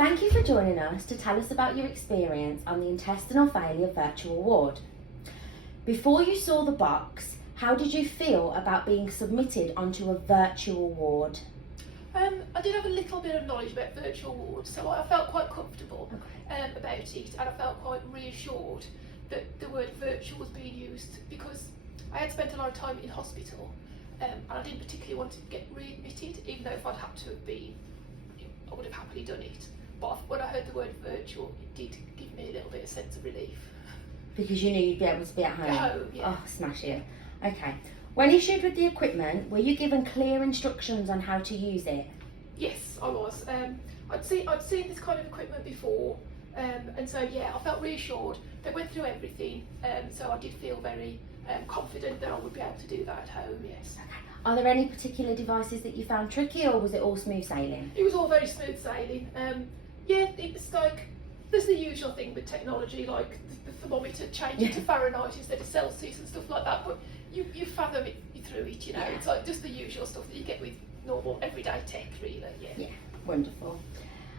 Thank you for joining us to tell us about your experience on the intestinal failure virtual ward. Before you saw the box, how did you feel about being submitted onto a virtual ward? I did have a little bit of knowledge about virtual wards, so I felt quite comfortable about it, and I felt quite reassured that the word virtual was being used, because I had spent a lot of time in hospital and I didn't particularly want to get readmitted, even though if I'd had to have been, I would have happily done it. But when I heard the word virtual, it did give me a little bit of sense of relief. Because you knew you'd be able to be at home? At home, yeah. Oh, smashing. Okay. When issued with the equipment, were you given clear instructions on how to use it? Yes, I was. I'd seen this kind of equipment before, and so yeah, I felt reassured. They went through everything, so I did feel very confident that I would be able to do that at home, yes. Are there any particular devices that you found tricky, or was it all smooth sailing? It was all very smooth sailing. Yeah, it's like, there's the usual thing with technology, like the thermometer changing to Fahrenheit instead of Celsius and stuff like that, but you fathom it through it, you know. It's like just the usual stuff that you get with normal everyday tech, really. Yeah, Wonderful.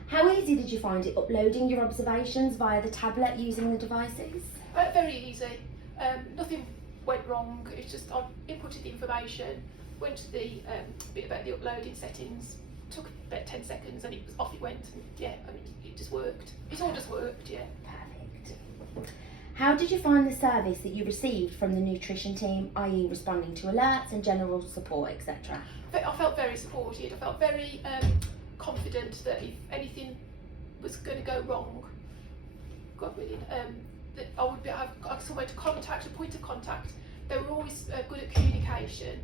How easy did you find it uploading your observations via the tablet using the devices? Very easy. Nothing went wrong. It's just I inputted the information, went to the bit about the uploading settings, took about 10 seconds, and off it went. And yeah, I mean, it just worked. It all just worked. Yeah. Perfect. How did you find the service that you received from the nutrition team, i.e. responding to alerts and general support, etc.? I felt very supported. I felt very confident that if anything was going to go wrong, God willing, that I would have somewhere to contact, a point of contact. They were always good at communication.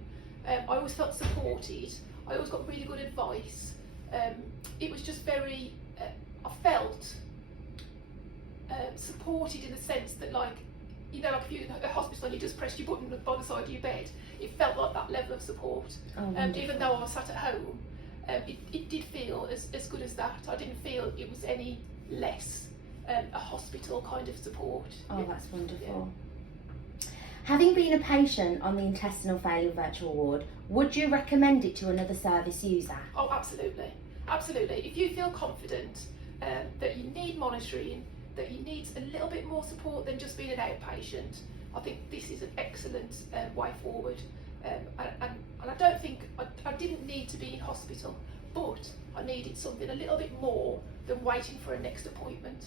I always felt supported. I always got really good advice. It was just very, I felt supported in the sense that, like, you know, like if you're in a hospital and you just pressed your button by the side of your bed, it felt like that level of support. Even though I was sat at home, it did feel as good as that. I didn't feel it was any less a hospital kind of support. Oh, that's wonderful. Yeah. Having been a patient on the intestinal failure virtual ward, would you recommend it to another service user? Oh, absolutely. Absolutely. If you feel confident that you need monitoring, that you need a little bit more support than just being an outpatient, I think this is an excellent way forward. And I don't think, I didn't need to be in hospital, but I needed something a little bit more than waiting for a next appointment.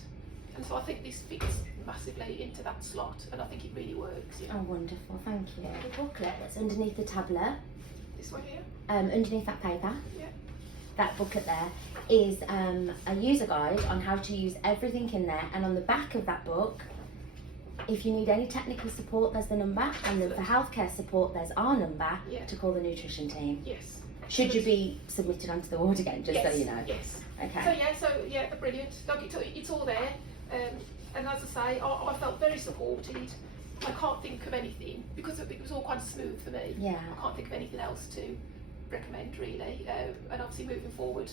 And so I think this fits massively into that slot, and I think it really works. Yeah. Oh, wonderful, thank you. The booklet that's underneath the tablet, this one here? Underneath that paper, yeah. That booklet there is a user guide on how to use everything in there, and on the back of that book, if you need any technical support, there's the number, and then for healthcare support, there's our number to call the nutrition team. Yes. Should you be submitted onto the ward again, just so you know? Yes. Okay. So yeah, brilliant. Like it's all there, and as I say, I felt very supported. I can't think of anything, because it was all quite smooth for me. Yeah. I can't think of anything else to recommend really, and obviously moving forward.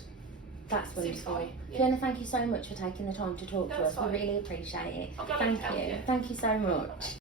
That's wonderful. Fine, yeah. Fiona, thank you so much for taking the time to talk to us. Fine. We really appreciate it. I'm glad I Thank could help you. you. Thank you so much.